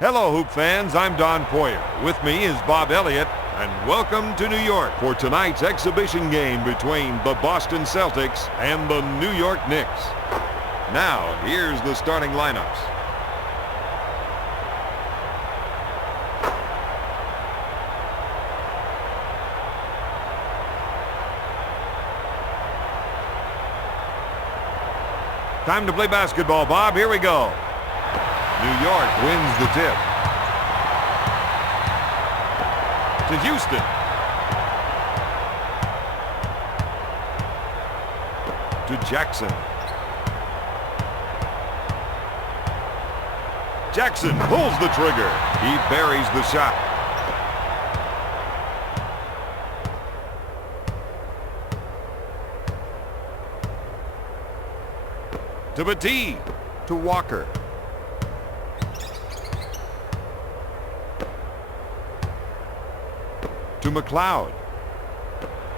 Hello, Hoop fans. I'm Don Poyer. With me is Bob Elliott, and welcome to New York for tonight's exhibition game between the Boston Celtics and the New York Knicks. Now, here's the starting lineups. Time to play basketball, Bob. Here we go. New York wins the tip. To Houston. To Jackson. Jackson pulls the trigger. He buries the shot. To Batee. To Walker. To McLeod.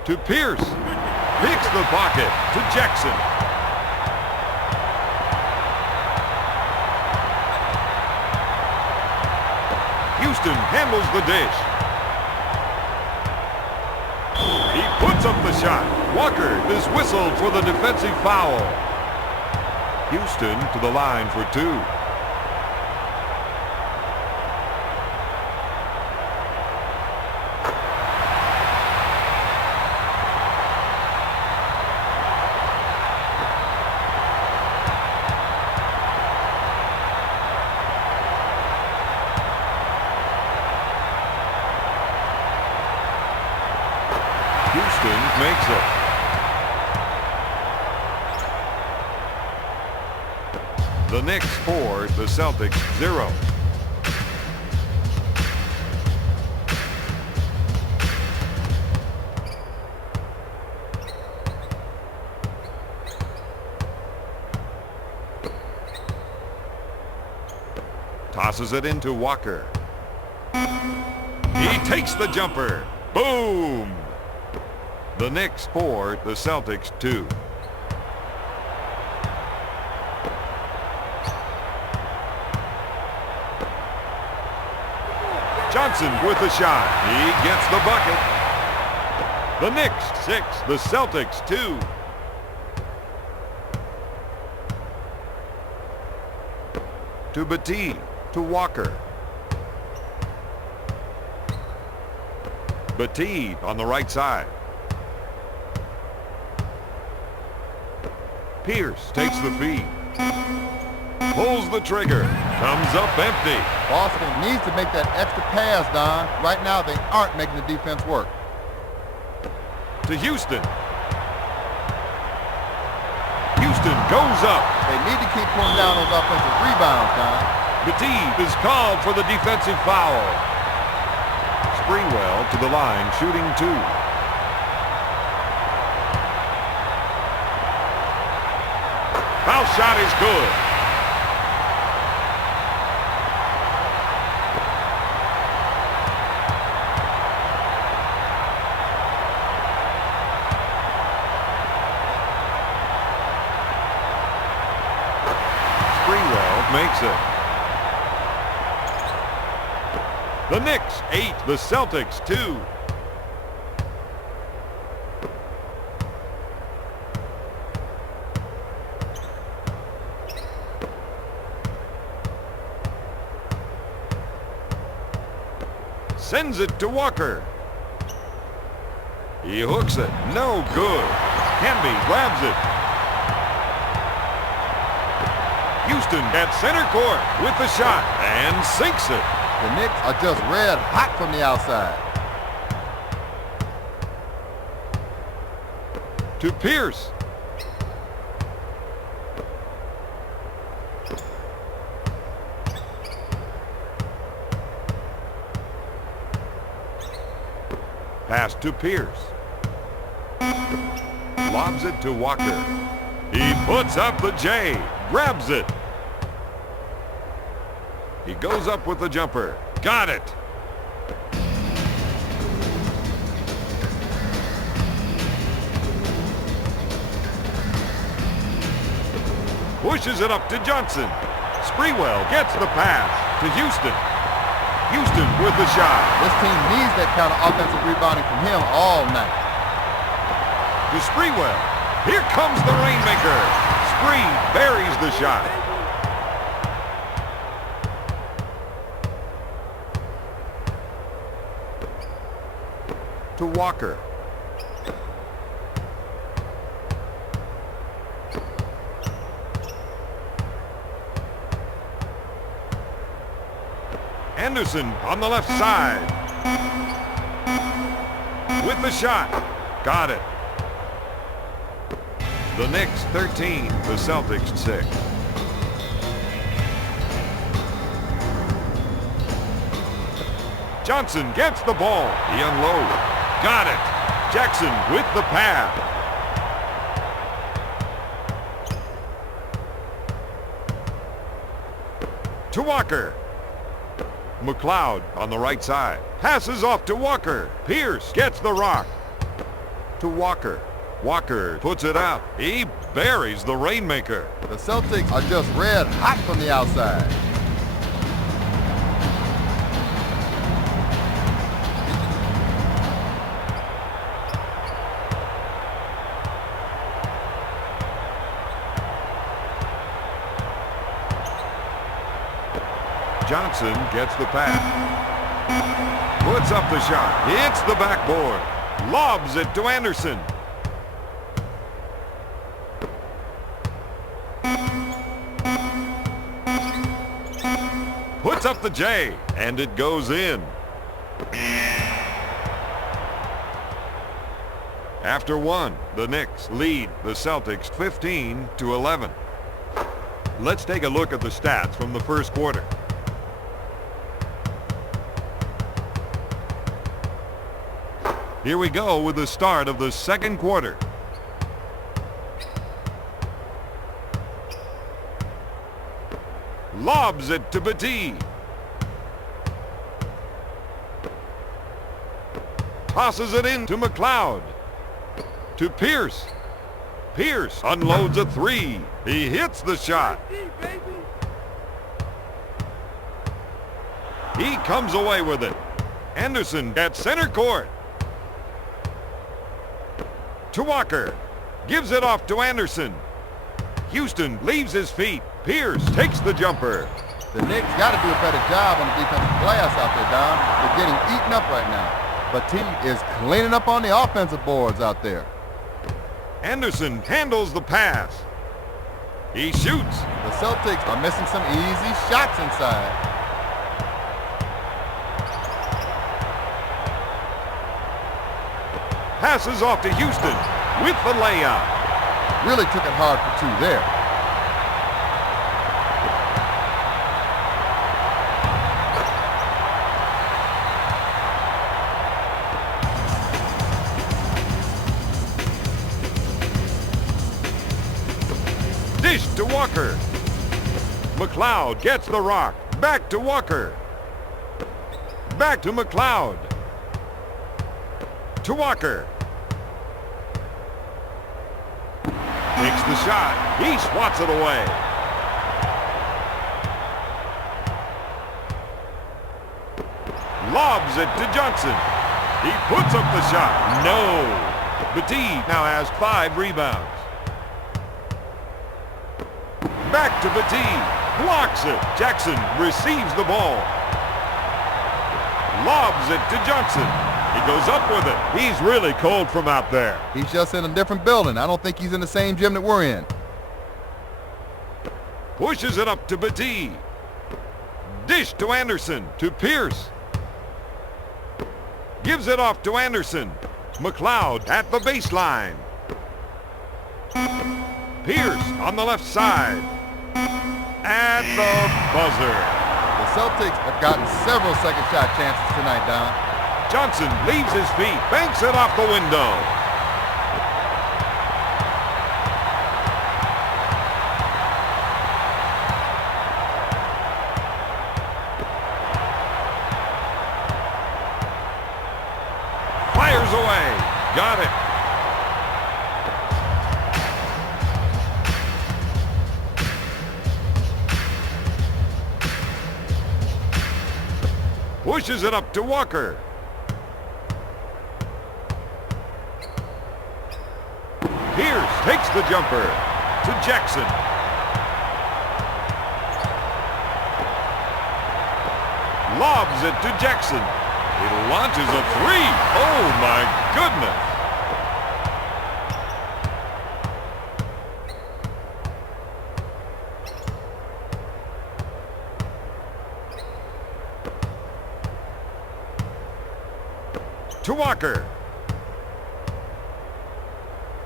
To Pierce. Picks the pocket. To Jackson. Houston handles the dish. He puts up the shot. Walker is whistled for the defensive foul. Houston to the line for two. Houston makes it. The Knicks 4, the Celtics 0. Tosses it into Walker. He takes the jumper. Boom! The Knicks 4, the Celtics 2. Johnson with the shot. He gets the bucket. The Knicks 6, the Celtics 2. To Batee. To Walker. Batee on the right side. Pierce takes the feed. Pulls the trigger. Comes up empty. Boston needs to make that extra pass, Don. Right now, they aren't making the defense work. To Houston. Houston goes up. They need to keep pulling down those offensive rebounds, Don. Batee is called for the defensive foul. Sprewell to the line, shooting two. Foul shot is good. Sprewell makes it. The Knicks 8, the Celtics 2. Sends it to Walker. He hooks it. No good. Hamby grabs it. Houston at center court with the shot and sinks it. The Knicks are just red hot from the outside. To Pierce. Pass to Pierce. Lobs it to Walker. He puts up the J. Grabs it. He goes up with the jumper. Got it. Pushes it up to Johnson. Sprewell gets the pass. to Houston. Houston with the shot. This team needs that kind of offensive rebounding from him all night. To Sprewell. Here comes the rainmaker. Spree buries the shot. To Walker. Anderson on the left side. With the shot. Got it. The Knicks 13, the Celtics 6. Johnson gets the ball. He unloads. Got it. Jackson with the pass. To Walker. McLeod on the right side. Passes off to Walker. Pierce gets the rock. To Walker. Walker puts it out. He buries the rainmaker. The Celtics are just red hot from the outside. Johnson gets the pass. Puts up the shot. Hits the backboard. Lobs it to Anderson. Puts up the J, and it goes in. After one, the Knicks lead the Celtics 15-11. Let's take a look at the stats from the first quarter. Here we go with the start of the second quarter. Lobs it to Petit. Tosses it in to McLeod. To Pierce. Pierce unloads a three. He hits the shot. He comes away with it. Anderson at center court. To Walker. Gives it off to Anderson. Houston leaves his feet. Pierce takes the jumper. The Knicks got to do a better job on the defensive glass out there, Don. They're getting eaten up right now. But T is cleaning up on the offensive boards out there. Anderson handles the pass. He shoots. The Celtics are missing some easy shots inside. Passes off to Houston with the layup. Really took it hard for two there. Dish to Walker. McLeod gets the rock. Back to Walker. Back to McLeod. To Walker. Takes the shot. He swats it away. Lobs it to Johnson. He puts up the shot. No. Petit now has 5 rebounds. Back to Petit. Blocks it. Jackson receives the ball. Lobs it to Johnson. He goes up with it. He's really cold from out there. He's just in a different building. I don't think he's in the same gym that we're in. Pushes it up to Petit. Dish to Anderson. To Pierce. Gives it off to Anderson. McLeod at the baseline. Pierce on the left side. At the buzzer. The Celtics have gotten several second shot chances tonight, Don. Johnson leaves his feet, banks it off the window. Fires away. Got it. Pushes it up to Walker. Pierce takes the jumper to Jackson. Lobs it to Jackson. He launches a three. Oh, my goodness. To Walker.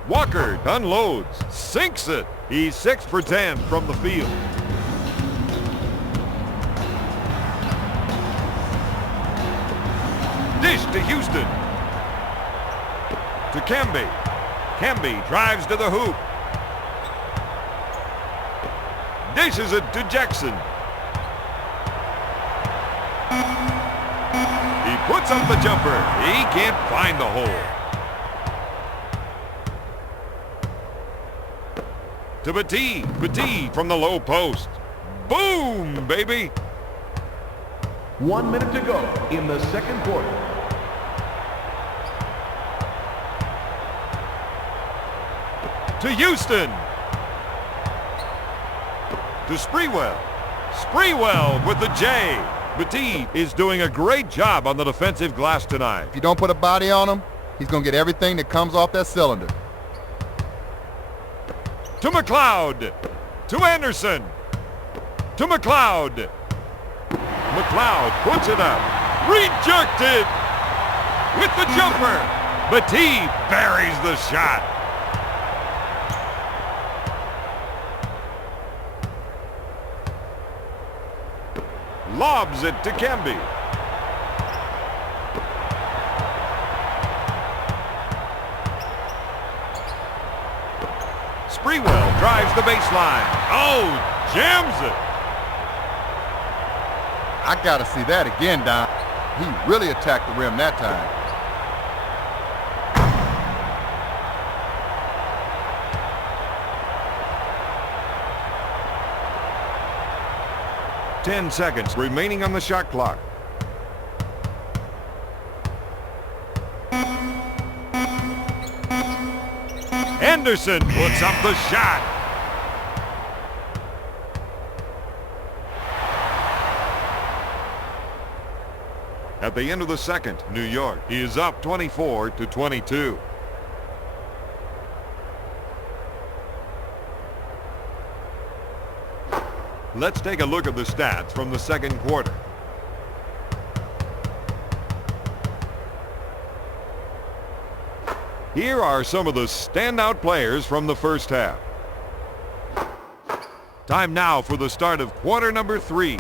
Walker unloads, sinks it. He's 6 for 10 from the field. Dish to Houston. To Camby. Camby drives to the hoop. Dishes it to Jackson. He puts up the jumper. He can't find the hole. To Batee. Batee from the low post. Boom, baby. 1 minute to go in the second quarter. To Houston. To Sprewell. Sprewell with the J. Batee is doing a great job on the defensive glass tonight. If you don't put a body on him, he's going to get everything that comes off that cylinder. To McLeod. To Anderson. To McLeod. McLeod puts it up. Rejected. With the jumper. Batee buries the shot. Lobs it to Camby. Sprewell drives the baseline. Oh, jams it. I got to see that again, Don. He really attacked the rim that time. Ten seconds remaining on the shot clock. Anderson puts up the shot. At the end of the second, New York is up 24-22. Let's take a look at the stats from the second quarter. Here are some of the standout players from the first half. Time now for the start of quarter number 3.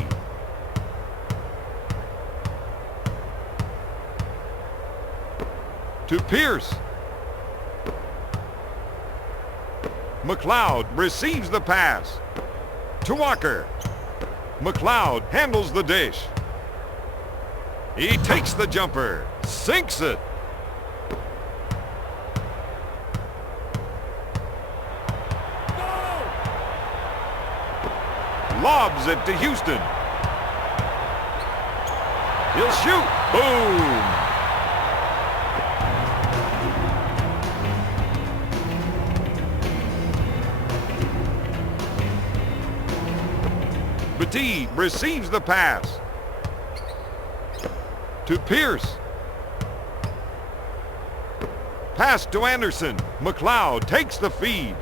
To Pierce. McLeod receives the pass. To Walker. McLeod handles the dish. He takes the jumper. Sinks it. Lobs it to Houston. He'll shoot. Boom. Batee receives the pass. To Pierce. Pass to Anderson. McLeod takes the feed.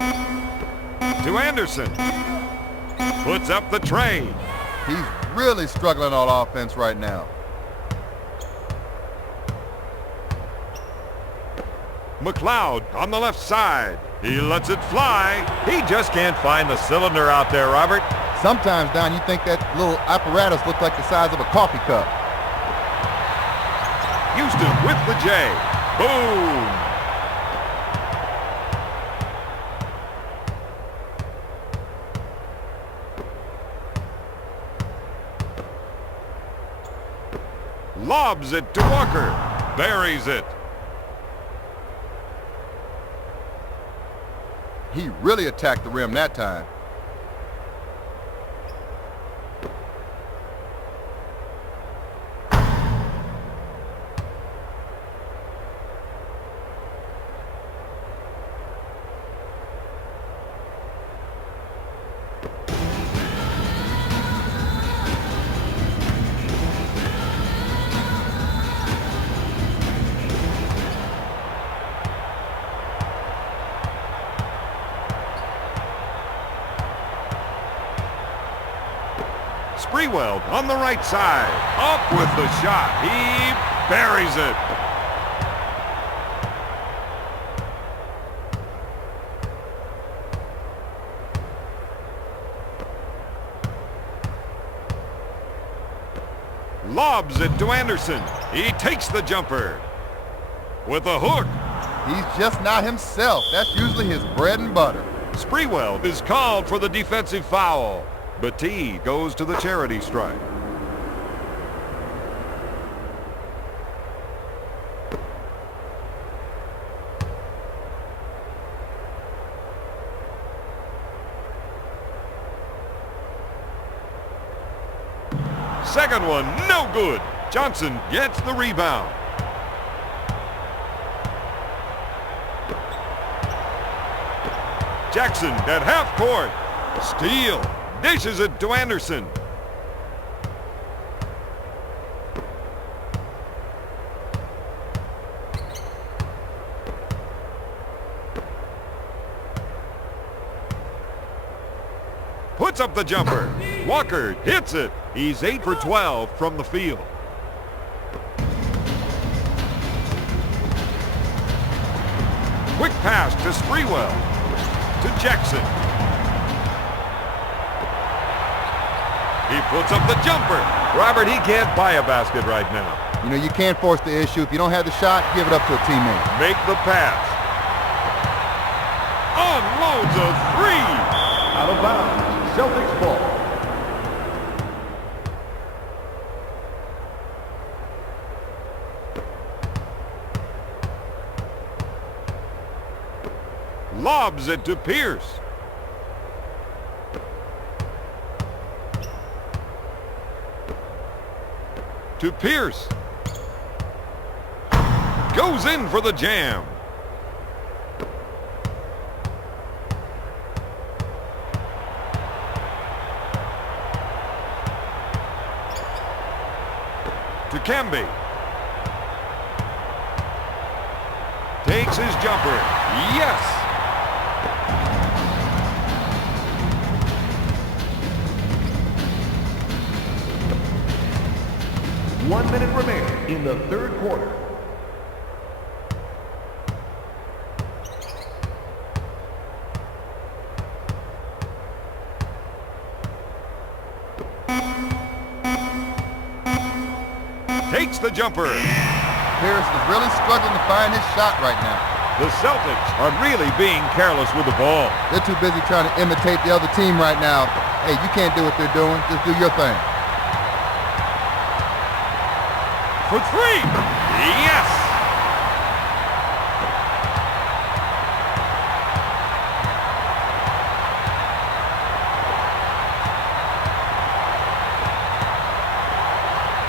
To Anderson. Puts up the tray. He's really struggling on offense right now. McLeod on the left side. He lets it fly. He just can't find the cylinder out there, Robert. Sometimes, Don, you think that little apparatus looks like the size of a coffee cup. Houston with the J. Boom. Lobs it to Walker. Buries it. He really attacked the rim that time. Sprewell on the right side. Up with the shot. He buries it. Lobs it to Anderson. He takes the jumper with a hook. He's just not himself. That's usually his bread and butter. Sprewell is called for the defensive foul. Battie goes to the charity stripe. Second one, no good. Johnson gets the rebound. Jackson at half court. Steal. Dishes it to Anderson. Puts up the jumper. Walker hits it. He's 8 for 12 from the field. Quick pass to Sprewell. To Jackson. He puts up the jumper. Robert, he can't buy a basket right now. You know, you can't force the issue. If you don't have the shot, give it up to a teammate. Make the pass. Unloads a three. Out of bounds. Celtics ball. Lobs it to Pierce. To Pierce. Goes in for the jam. To Camby. Takes his jumper. Yes! 1 minute remaining in the third quarter. Takes the jumper. Pierce is really struggling to find his shot right now. The Celtics are really being careless with the ball. They're too busy trying to imitate the other team right now. Hey, you can't do what they're doing. Just do your thing. For three. Yes!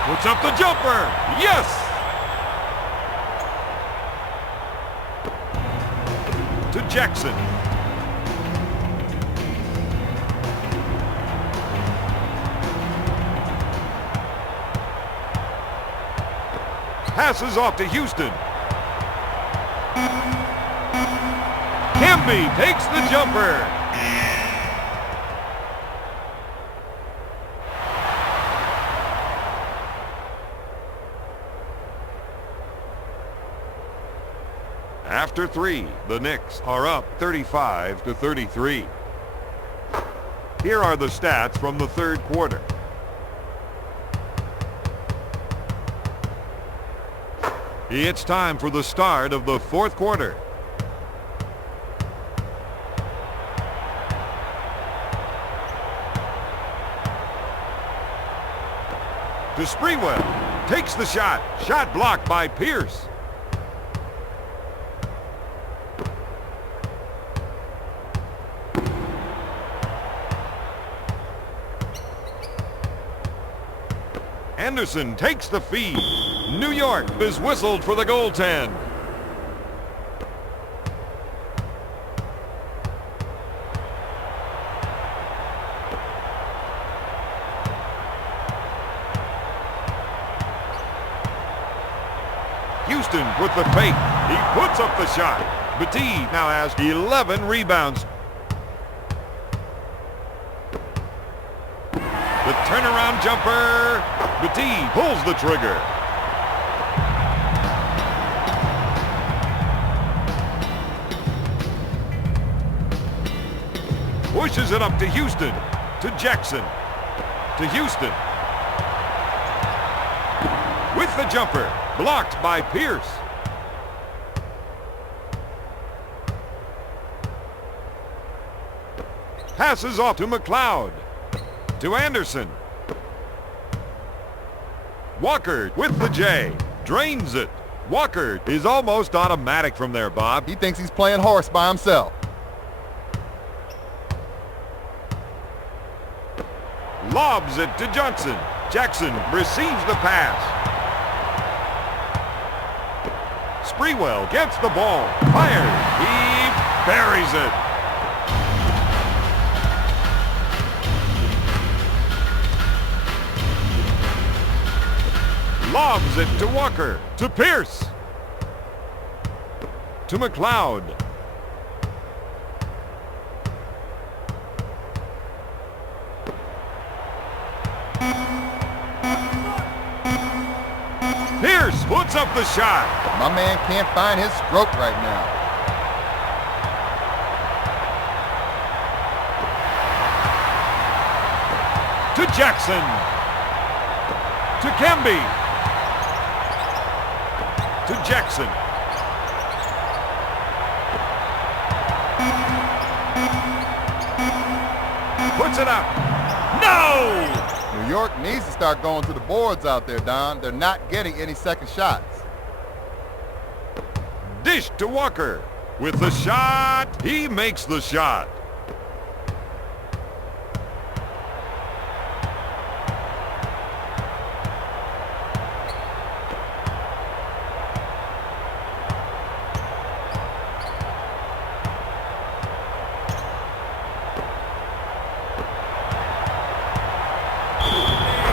Puts up the jumper. Yes! To Jackson. Passes off to Houston. Camby takes the jumper. After three, the Knicks are up 35-33. Here are the stats from the third quarter. It's time for the start of the fourth quarter. To Sprewell. Takes the shot. Shot blocked by Pierce. Anderson takes the feed. New York is whistled for the goaltend. Houston with the fake. He puts up the shot. Battie now has 11 rebounds. The turnaround jumper. Petit pulls the trigger. Pushes it up to Houston. To Jackson. To Houston. With the jumper. Blocked by Pierce. Passes off to McLeod. To Anderson. Walker with the J. Drains it. Walker is almost automatic from there, Bob. He thinks he's playing horse by himself. Lobs it to Johnson. Jackson receives the pass. Sprewell gets the ball. Fires. He buries it. Lobs it to Walker. To Pierce. To McLeod. Pierce puts up the shot. My man can't find his stroke right now. To Jackson. To Kemby. To Jackson. Puts it up. No! New York needs to start going to the boards out there, Don. They're not getting any second shots. Dish to Walker. With the shot, he makes the shot.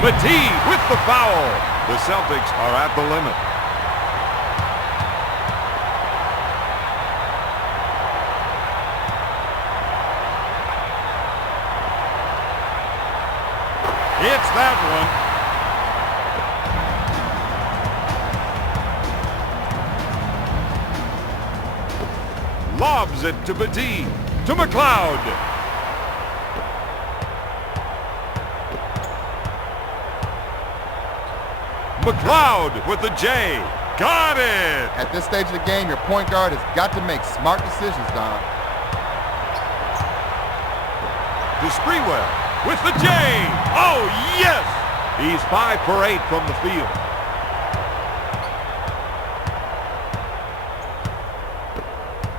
Petit with the foul. The Celtics are at the limit. It's that one. Lobs it to Petit. To McLeod. McLeod with the J. Got it! At this stage of the game, your point guard has got to make smart decisions, Don. To Sprewell with the J. Oh, yes! He's 5 for 8 from the field.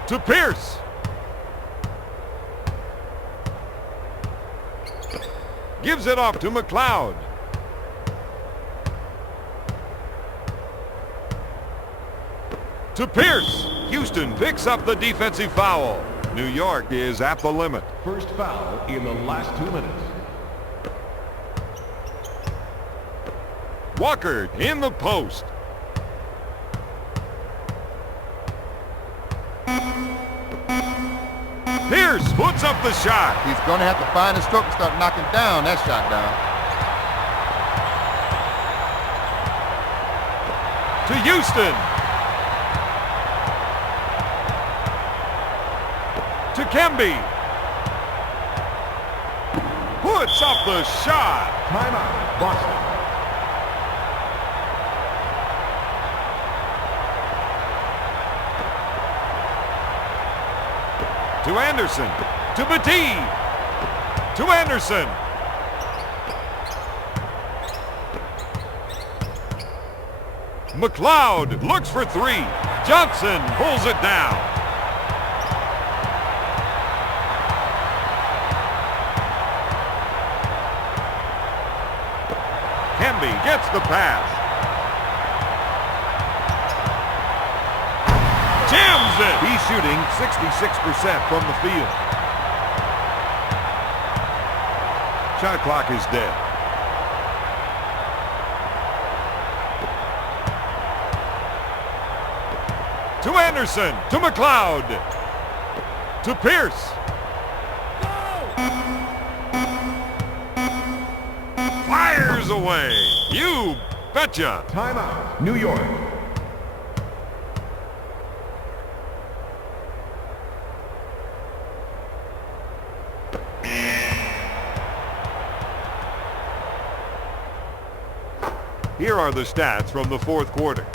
To Pierce. Gives it off to McLeod. To Pierce. Houston picks up the defensive foul. New York is at the limit. First foul in the last 2 minutes. Walker in the post. Pierce puts up the shot. He's going to have to find his stroke and start knocking down that shot down. To Houston. To Kemby. Puts up the shot. Timeout, Boston. To Anderson. To Petit. To Anderson. McLeod looks for three. Johnson pulls it down. Kemby gets the pass. Jams it. He's shooting 66% from the field. Shot clock is dead. To Anderson. To McLeod. To Pierce. fires away. You betcha. Timeout, New York. Here are the stats from the fourth quarter.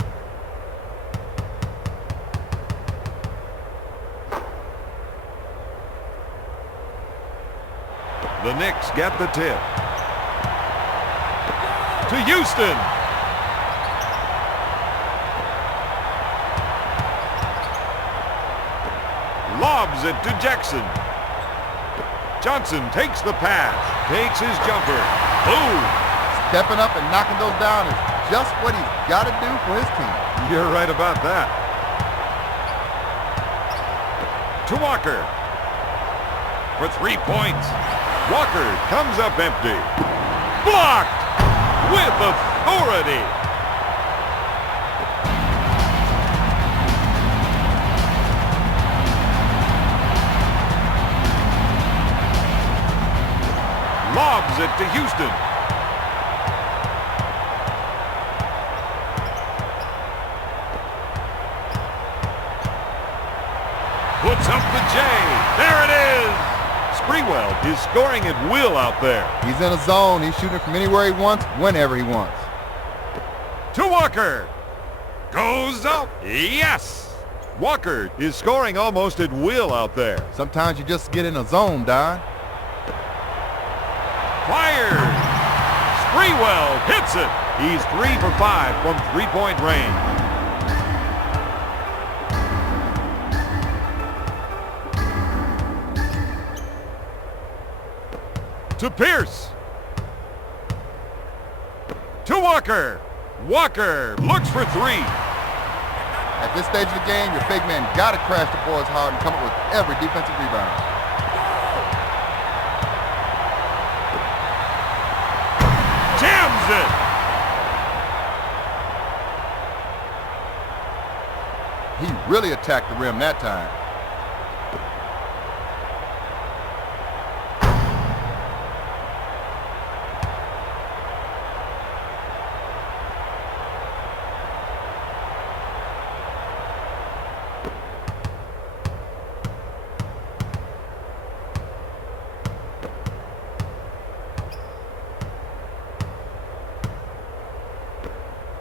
The Knicks get the tip. To Houston. Lobs it to Jackson. Johnson takes the pass. Takes his jumper. Boom. Stepping up and knocking those down is just what he's got to do for his team. You're right about that. To Walker. For 3 points. Walker comes up empty. Blocked with authority. Lobs it to Houston. Puts up the J. There it is. Sprewell is scoring at will out there. He's in a zone. He's shooting from anywhere he wants, whenever he wants. To Walker. Goes up. Yes. Walker is scoring almost at will out there. Sometimes you just get in a zone, Don. Fires. Sprewell hits it. He's 3 for 5 from three-point range. To Pierce. To Walker. Walker looks for 3. At this stage of the game, your big man got to crash the boards hard and come up with every defensive rebound. Jams it. He really attacked the rim that time.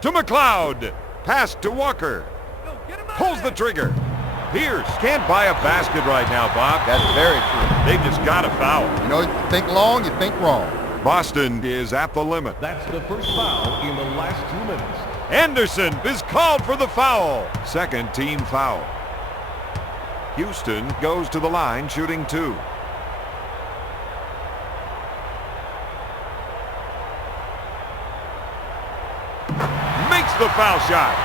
To McLeod. Pass to Walker. Pulls the trigger. Pierce can't buy a basket right now, Bob. That's very true. They've just got to foul. You know, you think long, you think wrong. Boston is at the limit. That's the first foul in the last 2 minutes. Anderson is called for the foul. Second team foul. Houston goes to the line shooting 2. Makes the foul shot.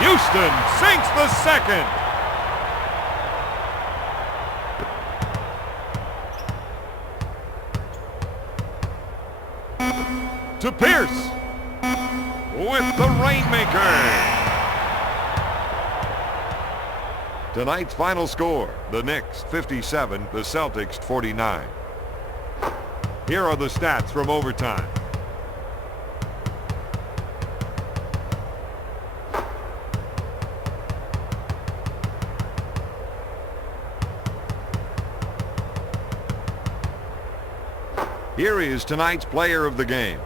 Houston sinks the second. To Pierce. With the rainmaker. Tonight's final score, the Knicks 57, the Celtics 49. Here are the stats from overtime. Here is tonight's player of the game.